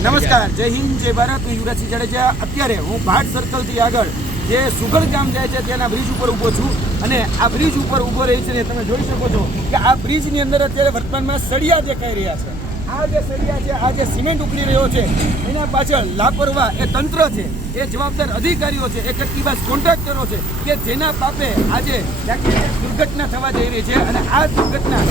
નમસ્કાર, જય હિન્દ, જય ભારત, હું યુવરાજસિંહ જાડેજા. અત્યારે હું ભાટ સર્કલથી આગળ જે સુગર ગામ જાય છે, ત્યાંના બ્રિજ ઉપર ઊભો છું અને આ બ્રિજ ઉપર ઊભો રહી છે ને તમે જોઈ શકો છો કે આ બ્રિજની અંદર અત્યારે વર્તમાનમાં સળિયા દેખાઈ રહ્યા છે. આ જે સળિયા છે, આ જે સિમેન્ટ ઉકળી રહ્યો છે, એના પાછળ લાપરવાહ એ તંત્ર છે, એ જવાબદાર અધિકારીઓ છે, એ કટકીબાજ કોન્ટ્રાક્ટરો છે કે જેના પાપે આજે દુર્ઘટના થવા જઈ રહી છે અને આ દુર્ઘટના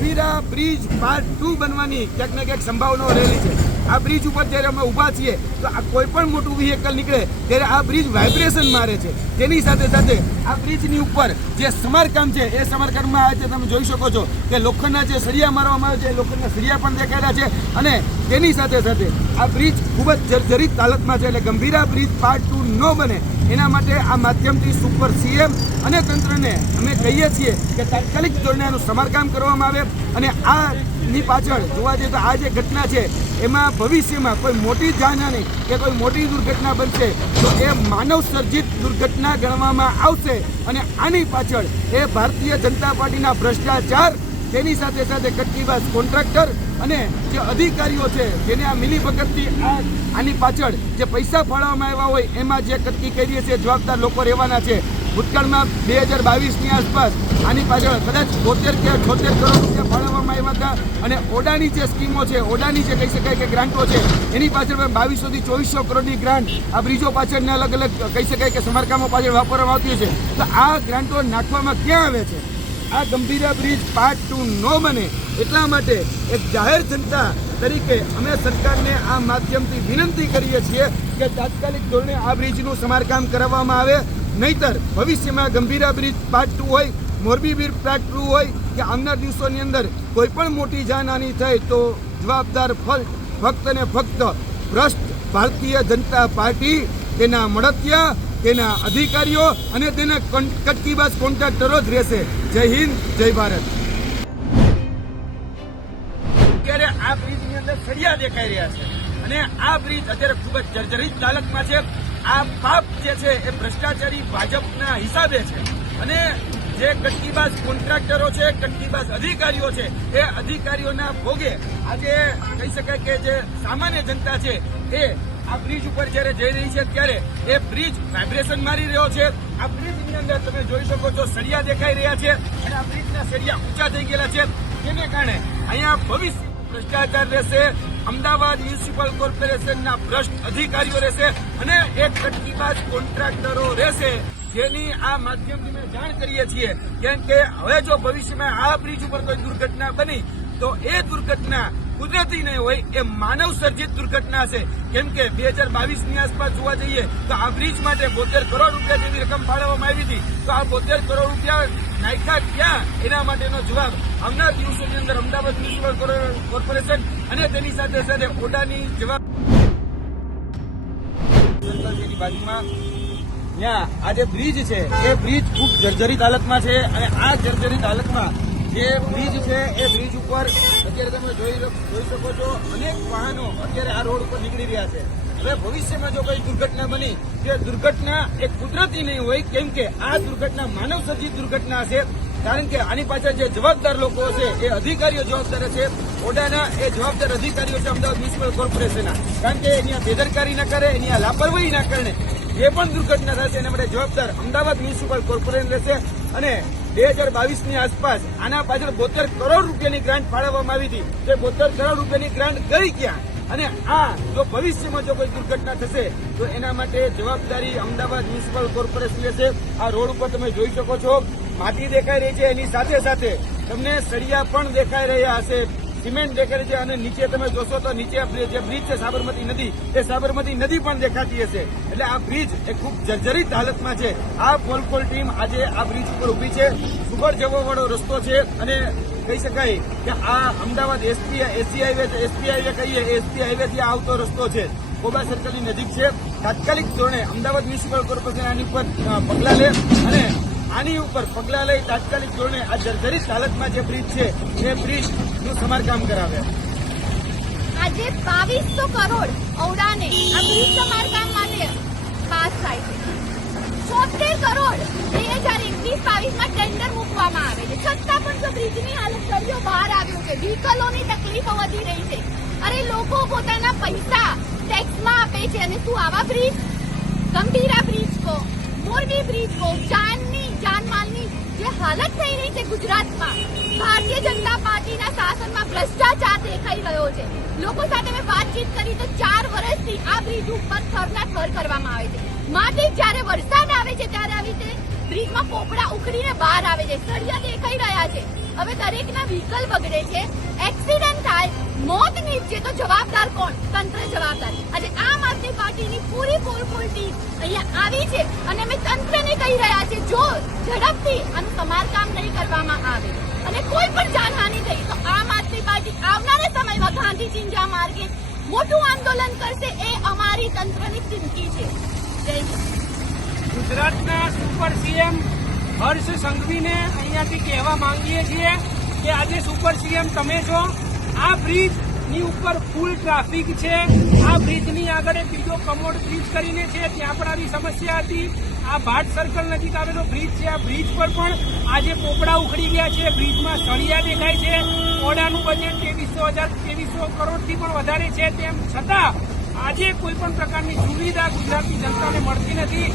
ગંભીરા બ્રિજ પાર્ટ ટુ બનવાની ક્યાંક ને ક્યાંક સંભાવનાઓ રહેલી છે. આ બ્રિજ ઉપર જ્યારે અમે ઊભા છીએ, તો આ કોઈ પણ મોટું વ્હીકલ નીકળે, ત્યારે આ બ્રિજ વાઇબ્રેશન મારે છે. તેની સાથે સાથે આ બ્રિજની ઉપર જે સમારકામ છે, એ સમારકામમાં આજે તમે જોઈ શકો છો કે લોખંડના જે સળિયા મારવામાં આવે છે, એ લોખંડના સળિયા પણ દેખાયેલા છે અને તેની સાથે સાથે આ બ્રિજ ખૂબ જ જર્જરિત હાલતમાં છે, એટલે ગંભીરા બ્રિજ પાર્ટ ટુ ન બને. એના માટે આ માધ્યમથી સુપર સીએમ અને તંત્રને અમે કહીએ છીએ કે તાત્કાલિક ધોરણે સમારકામ કરવામાં આવે અને આની પાછળ જોવા જઈએ તો આ જે ઘટના છે, એમાં ભવિષ્યમાં કોઈ મોટી જાનહાની કે કોઈ મોટી દુર્ઘટના બનશે, તો એ માનવ સર્જિત દુર્ઘટના ગણવામાં આવશે અને આની પાછળ એ ભારતીય જનતા પાર્ટીના ભ્રષ્ટાચાર, તેની સાથે સાથે કટકીબાજ કોન્ટ્રાક્ટર અને જે અધિકારીઓ છે, જેને આ મિલીભગતથી આ આની પાછળ જે પૈસા ફાળવવામાં આવ્યા હોય, એમાં જે કટકી કરીએ છે જવાબદાર લોકો રહેવાના છે. ભૂતકાળમાં બે હજાર બાવીસની આસપાસ આની પાછળ કદાચ બોતેર કે છોતેર કરોડ રૂપિયા ફાળવવામાં આવ્યા હતા અને ઓડાની જે સ્કીમો છે, ઓડાની જે કહી શકાય કે ગ્રાન્ટો છે, એની પાછળ પણ બાવીસોથી ચોવીસો કરોડની ગ્રાન્ટ આ બ્રિજો પાછળને અલગ અલગ કહી શકાય કે સમારકામો પાછળ વાપરવામાં આવતી છે. તો આ ગ્રાન્ટો નાખવામાં ક્યાં આવે છે? આ ગંભીરા બ્રિજ પાર્ટ ટુ ન બને. એટલા માટે એક જાહેર જનતા તરીકે અમે સરકારને આ માધ્યમથી વિનંતી કરીએ છીએ કે તાત્કાલિક ધોરણે આ બ્રિજનું સમારકામ કરાવવામાં આવે. નહીતર ભવિષ્યમાં ગંભીરા બ્રિજ પાર્ટ ટુ હોય, મોરબી બ્રિજ પાર્ટ ટુ હોય કે આવનાર દિવસોની અંદર કોઈ પણ મોટી જાનહાની થાય તો જવાબદાર ફક્ત ને ફક્ત ભ્રષ્ટ ભારતીય જનતા પાર્ટી, તેના મળતિયા, તેના અધિકારીઓ અને તેના કટકીબાજ કોન્ટ્રાક્ટરો જ રહેશે. જય હિન્દ, જય ભારત. સળિયા દેખાઈ રહ્યા છે. અને આ બ્રિજ અત્યારે ખૂબ જ જર્જરિત હાલતમાં છે. આ પાપ જે છે એ ભ્રષ્ટાચારી ભાજપના હિસાબે છે. અને જે કટકીબાજ કોન્ટ્રાક્ટરો છે, કટકીબાજ અધિકારીઓ છે, એ અધિકારીઓના ભોગે આજે કહી શકાય કે જે સામાન્ય જનતા છે, એ આ બ્રિજ ઉપર જ્યારે જઈ રહી છે ત્યારે એ બ્રિજ વાઇબ્રેશન મારી રહ્યો છે. આ બ્રિજની અંદર તમે જોઈ શકો છો સળિયા દેખાઈ રહ્યા છે અને આ બ્રિજના સળિયા ઊંચા થઈ ગયેલા છે. જેને કારણે અહીંયા ભવિષ્ય ભ્રષ્ટાચાર રહેશે અમદાવાદ મ્યુનિસિપલ કોર્પોરેશનના ભ્રષ્ટ અધિકારીઓ રહેશે અને એક કટકીબાજ કોન્ટ્રાક્ટરો રહેશે. જેની આ માધ્યમથી મેં જાણ કરીએ છીએ, કેમ કે હવે જો ભવિષ્યમાં આ બ્રિજ ઉપર કોઈ દુર્ઘટના બની, તો એ દુર્ઘટના કુદરતી નહીં હોય, એ માનવ સર્જિત દુર્ઘટના છે. કેમ કે બે હજાર બાવીસની આસપાસ જોવા જઈએ, તો આ બ્રિજ માટે બોતેર કરોડ રૂપિયા જેવી રકમ ફાળવવામાં આવી હતી. તો આ બોતેર કરોડ રૂપિયા નાખ્યા ક્યાં? એના માટેનો જવાબ આવનાર દિવસોની અંદર અમદાવાદ મ્યુનિસિપલ કોર્પોરેશન અને તેની સાથે સાથે ઓડાની જવાબ બાજુમાં ત્યાં આ જે બ્રિજ છે. એ બ્રિજ ખૂબ જર્જરિત હાલતમાં છે અને આ જર્જરિત હાલતમાં જે બ્રિજ છે એ બ્રિજ ઉપર અત્યારે તમે જોઈ જોઈ શકો છો અનેક વાહનો અત્યારે આ રોડ ઉપર નીકળી રહ્યા છે. હવે ભવિષ્યમાં જો કોઈ દુર્ઘટના બની તે દુર્ઘટના એ કુદરતી નહીં હોય, કેમ કે આ દુર્ઘટના માનવ સર્જિત દુર્ઘટના છે, કારણ કે આની પાછળ જે જવાબદાર લોકો છે, એ અધિકારીઓ જવાબદાર છે ઓડાના એ જવાબદાર અધિકારીઓ છે અમદાવાદ મ્યુનિસિપલ કોર્પોરેશનના. કારણ કે એની બેદરકારી ના કરે એની લાપરવાહી ના કારણે જે પણ દુર્ઘટના થશે એના માટે જવાબદાર અમદાવાદ મ્યુનિસિપલ કોર્પોરેશન રહેશે અને બે હજાર બાવીસની આસપાસ આના પાછળ બોતેર કરોડ રૂપિયાની ગ્રાન્ટ ફાળવવામાં આવી હતી. તે બોતેર કરોડ રૂપિયાની ગ્રાન્ટ ગઈ ક્યાં? અને આ જો ભવિષ્યમાં જો કોઈ દુર્ઘટના થશે, તો એના માટે જવાબદારી અમદાવાદ મ્યુનિસિપલ કોર્પોરેશન લેશે આ રોડ ઉપર તમે જોઈ શકો છો. માટી દેખાઈ રહી છે. એની સાથે સાથે તમને સળિયા પણ દેખાઈ રહ્યા હશે. સિમેન્ટ દેખાય છે અને નીચે તમે જોશો તો નીચે જે બ્રિજ છે સાબરમતી નદી એ સાબરમતી નદી પણ દેખાતી હશે. એટલે આ બ્રિજ એ ખૂબ જર્જરિત હાલતમાં છે. આ પોલકોલ ટીમ આજે આ બ્રિજ ઉપર ઊભી છે. સુગર જવાવાળો રસ્તો છે અને કહી શકાય કે આ Ahmedabad SP AC highway SP highway કહીએ એસપી હાઈવે થી આવતો રસ્તો છે. કોબા સર્કલની નજીક છે. તાત્કાલિક ધોરણે અમદાવાદ મ્યુનિસિપલ કોર્પોરેશન આની ઉપર અ, પગલાં લે અને આની ઉપર પગલાં લઈ તાત્કાલિક ધોરણે આ જર્જરિત હાલતમાં જે બ્રિજ છે, એ બ્રિજનું સમારકામ કરાવે. આજે બાવીસો કરોડ ઔડાને આ બ્રિજ સમારકામ માટે પાસ થાય છે. છોતેર કરોડ બે હજાર એકવીસ બાવીસમાં ટેન્ડર મૂકવામાં આવે છે. છતાં પણ જો બ્રિજની હાલત સળિયો બહાર આવ્યો છે વ્હીકલોની તકલીફો વધી રહી છે. અરે લોકો પોતાના પૈસા ટેક્સમાં આપે છે અને તું આવા બ્રિજ, ગંભીરા બ્રિજ કો મોરબી બ્રિજ કો જાનની જાનમાલની જે હાલત થઈ રહી છે ગુજરાતમાં. ભારતીય જનતા પાર્ટીના શાસનમાં ભ્રષ્ટાચાર દેખાઈ રહ્યો છે. લોકો સાથે મેં વાતચીત કરી તો ચાર વર્ષથી આ બ્રિજ ઉપર થરના થર કરવામાં આવે છે. માટે જ્યારે વરસાદ આવે છે, ત્યારે આવી રીતે બ્રિજમાં પોપડા ઉખડીને બહાર આવે છે. સળિયા દેખાઈ રહ્યા છે. હવે દરેકના વ્હીકલ બગડે છે. એક્સિડન્ટ થાય, મોત નીપજે તો જવાબદાર કોણ? તંત્ર જવાબદાર. આજે આમ આદમી પાર્ટીની પૂરી પોલફોલ ટીમ અહીંયા આવી છે અને અમે તંત્રને કહી રહ્યા છે જો ઝડપથી આનું સમારકામ નહીં કરવામાં આવે અને કોઈ પણ જાનહાનિ થઈ, તો આમ આદમી પાર્ટી આવનારા સમયમાં ગાંધી ચિંજા માર્ગે મોટું આંદોલન કરશે એ અમારી તંત્રની ચીમકી છે. જય ગુજરાતના સુપર સીએમ હર્ષ સંઘવીને અહીંયાથી કહેવા માંગીએ છીએ કે આજે સુપર સીએમ તમે છો. આ બ્રિજની ઉપર ફૂલ ટ્રાફિક છે. આ બ્રિજની આગળ બીજો કમોડ બ્રિજ કરીને છે. ત્યાં પણ આવી સમસ્યા હતી. આ ભાટ સર્કલ નજીક આવેલો બ્રિજ છે. આ બ્રિજ પર પણ આજે પોપડા ઉખડી ગયા છે. બ્રિજમાં સળિયા દેખાય છે. ઓડાનું બજેટ ત્રેવીસો હજાર ત્રેવીસો કરોડથી પણ વધારે છે. તેમ છતાં આજે કોઈ પણ પ્રકારની સુવિધા ગુજરાતની જનતાને મળતી નથી.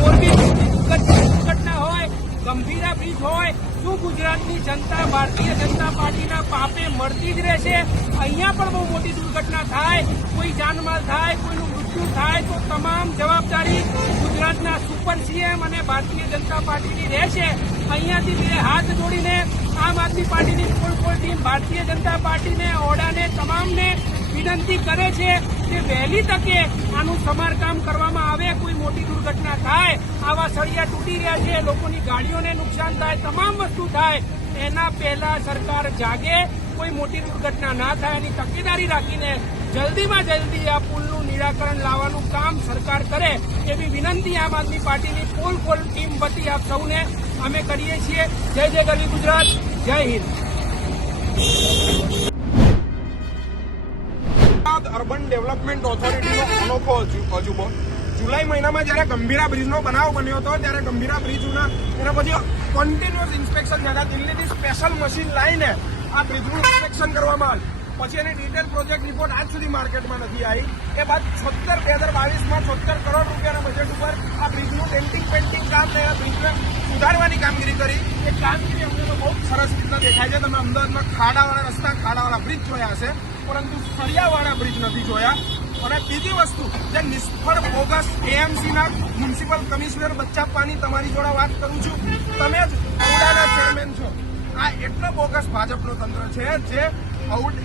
મોરબી દુર્ઘટના હોય ગંભીરા બ્રિજ હોય, શું ગુજરાતની જનતા, ભારતીય જનતા પાર્ટીના પાપે મળતી જ રહેશે અહીંયા પણ બહુ મોટી દુર્ઘટના થાય, કોઈ જાનમાલ થાય, કોઈનું મૃત્યુ થાય, તો તમામ જવાબદારી ગુજરાતના સુપર સીએમ અને ભારતીય જનતા પાર્ટીની રહેશે અહીંયાથી બે હાથ જોડીને આમ આદમી પાર્ટીની ફૂલ ફૂલ ટીમ ભારતીય જનતા પાર્ટીને ઓડાને તમામને વિનંતી કરે છે કે વહેલી તકે આનું સમારકામ કરવામાં આવે, કોઈ મોટી દુર્ઘટના થાય, આવા સળિયા તૂટી રહ્યા છે, લોકોની ગાડીઓને નુકસાન થાય, તમામ વસ્તુ થાય, એના પહેલા સરકાર જાગે, કોઈ મોટી દુર્ઘટના ના થાય, એની તકેદારી રાખીને જલ્દીમાં જલ્દી આ પુલનું નિરાકરણ લાવવાનું કામ સરકાર કરે, એવી વિનંતી આમ આદમી પાર્ટીની પોલ પોલ ટીમ વતી આપ સૌને અમે કરીએ છીએ. જય જય ગરવી ગુજરાત, જય હિન્દ. અર્બન ડેવલપમેન્ટ ઓથોરિટીનો અનોખો અજુ- અજુબો. જુલાઈ મહિનામાં જ્યારે ગંભીરા બ્રિજનો બનાવ બન્યો હતો, ત્યારે ગંભીરા બ્રિજના, એના પછી કન્ટિન્યુઅસ ઇન્સ્પેક્શન જ્યારે દિલ્હીથી સ્પેશિયલ મશીન લાવીને આ બ્રિજનું ઇન્સ્પેક્શન કરવામાં આવ્યું. પછી એની ડિટેલ પ્રોજેક્ટ રિપોર્ટ આજ સુધી માર્કેટમાં નથી આવી. એ બાદ છોતેર બે હજાર બાવીસમાં છોતેર કરોડ રૂપિયાના બજેટ ઉપર આ બ્રિજનું ડેન્ટિંગ પેન્ટિંગ કામ ને બ્રિજને સુધારવાની કામગીરી કરી. એ કામગીરી અમને તો બહુ સરસ રીતના દેખાય છે. તમે અમદાવાદમાં ખાડાવાળા રસ્તા, ખાડાવાળા બ્રિજ જોયા હશે. પરંતુ સળિયાવાળા બ્રિજ નથી જોયા. અને બીજી વસ્તુ, જે નિષ્ફળ બોગસ એએમસીના મ્યુનિસિપલ કમિશનર બચ્ચાપ્પાની તમારી જોડે વાત કરું છું. તમે જ ઔડાના ચેરમેન છો. આ એટલો બોગસ ભાજપનો તંત્ર છે જે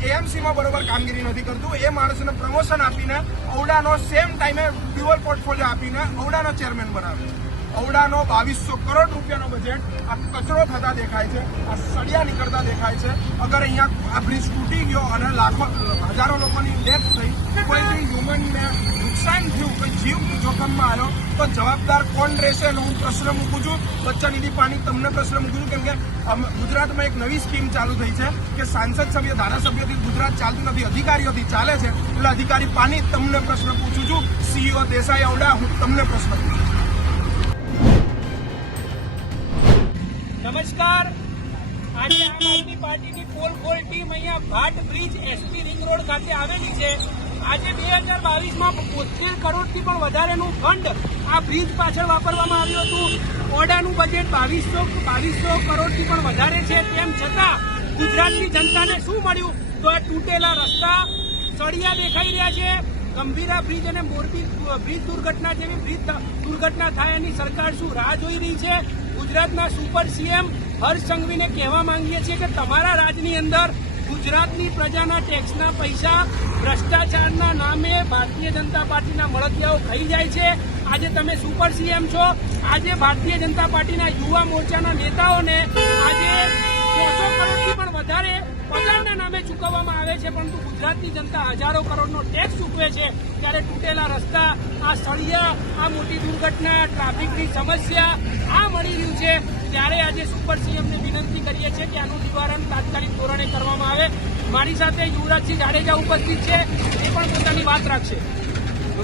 એએમસીમાં બરોબર કામગીરી નથી કરતું. એ માણસને પ્રમોશન આપીને ઔડાનો સેમ ટાઈમે ડ્યુઅલ પોર્ટફોલિયો આપીને ઔડાનો ચેરમેન બનાવે છે. ઔડાનો બાવીસો કરોડ રૂપિયાનો બજેટ આ કચરો થતા દેખાય છે, આ સળિયા નીકળતા દેખાય છે. અગર અહીંયા આ બ્રિજ તૂટી ગયો અને લાખો, હજારો લોકોની ડેથ થઈ, કોઈ બી હ્યુમનને નુકસાન થયું, કોઈ જીવ જોખમમાં આવ્યો, તો જવાબદાર કોણ રહેશે એનો હું પ્રશ્ન મૂકું છું? બચ્ચા નિધિ પાણી તમને પ્રશ્ન મૂકું છું, કેમ કે ગુજરાતમાં એક નવી સ્કીમ ચાલુ થઈ છે કે સાંસદ સભ્ય, ધારાસભ્યથી ગુજરાત ચાલતું નથી, અધિકારીઓથી ચાલે છે. એટલે અધિકારી પાણી તમને પ્રશ્ન પૂછું છું. સીઈઓ દેસાઈ ઔડા હું તમને પ્રશ્ન પૂછું છું. નમસ્કાર. આજે આમ આદમી પાર્ટીની પોલ પોલ ટીમ અહીંયા Bhat bridge SP ring road ખાતે આવેલી છે. આજે બે હજાર બાવીસમાં બોતેર કરોડથી પણ વધારેનું ફંડ આ બ્રિજ પાછળ વાપરવામાં આવ્યું હતું. ઓડાનું બજેટ બાવીસો બાવીસો કરોડથી પણ વધારે છે. તેમ છતાં ગુજરાતની જનતાને શું મળ્યું? તો આ તૂટેલા રસ્તા સળિયા દેખાઈ રહ્યા છે. ગંભીરા બ્રિજ અને મોરબી બ્રિજ દુર્ઘટના જેવી બ્રિજ દુર્ઘટના થાય એની સરકાર શું રાહ જોઈ રહી છે? ગુજરાતના સુપર સીએમ હર્ષ સંઘવીને કહેવા માંગીએ છીએ કે તમારા રાજની અંદર ગુજરાતની પ્રજાના ટેક્સના પૈસા ભ્રષ્ટાચારના નામે ભારતીય જનતા પાર્ટીના મળતિયાઓ ખાઈ જાય છે. આજે તમે સુપર સીએમ છો. આજે ભારતીય જનતા પાર્ટીના યુવા મોરચાના નેતાઓને આજે પણ વધારે પગારના નામે ચૂકવવામાં આવે છે, પરંતુ ગુજરાતની જનતા હજારો કરોડનો ટેક્સ ચૂકવે છે. ત્યારે તૂટેલા રસ્તા, આ સળિયા આ મોટી દુર્ઘટના, ટ્રાફિકની સમસ્યા, આ મળી રહ્યું છે. ત્યારે આજે સુપર સીએમને વિનંતી કરીએ છીએ કે આનું નિવારણ તાત્કાલિક ધોરણે કરવામાં આવે. મારી સાથે યુવરાજસિંહ જાડેજા ઉપસ્થિત છે. એ પણ પોતાની વાત રાખશે.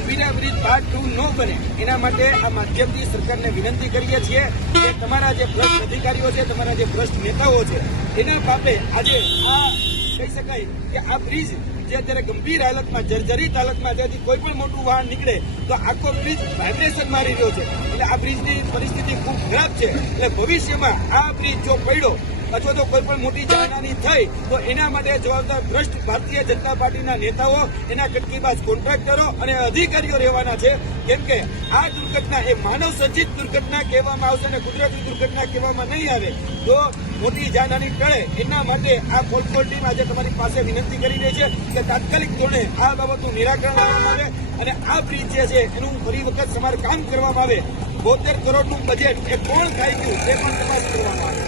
ગંભીરા બ્રિજ પાર્ટ ટુ ન બને. એના માટે આ માધ્યમથી સરકારને વિનંતી કરીએ છીએ કે તમારા જે ભ્રષ્ટ અધિકારીઓ છે, તમારા જે ભ્રષ્ટ નેતાઓ છે, એના પાપે આજે આ કહી શકાય કે આ બ્રિજ જે અત્યારે ગંભીર હાલતમાં, જર્જરિત હાલતમાં જેથી કોઈ પણ મોટું વાહન નીકળે, તો આખો બ્રિજ વાઇબ્રેશન મારી રહ્યો છે. એટલે આ બ્રિજની પરિસ્થિતિ ખૂબ ખરાબ છે. એટલે ભવિષ્યમાં આ બ્રિજ જો પડ્યો અથવા તો કોઈ પણ મોટી જાનહાની થઈ, તો એના માટે જવાબદાર ભ્રષ્ટ ભારતીય જનતા પાર્ટીના નેતાઓ, એના કટકીબાજ કોન્ટ્રાક્ટરો અને અધિકારીઓ રહેવાના છે. કેમ કે આ દુર્ઘટના એ માનવ સર્જિત દુર્ઘટના કહેવામાં આવશે અને કુદરતી દુર્ઘટના કહેવામાં નહીં આવે. તો મોટી જાનહાની ટળે, એના માટે આ કોલકોલ ટીમ આજે તમારી પાસે વિનંતી કરી રહી છે કે તાત્કાલિક ધોરણે આ બાબતનું નિરાકરણ લાવવામાં આવે અને આ બ્રિજ જે છે, એનું ફરી વખત સમારકામ કરવામાં આવે. બોતેર કરોડનું બજેટ એ કોણ ખાઈ ગયું, એ પણ તપાસ કરવામાં આવે.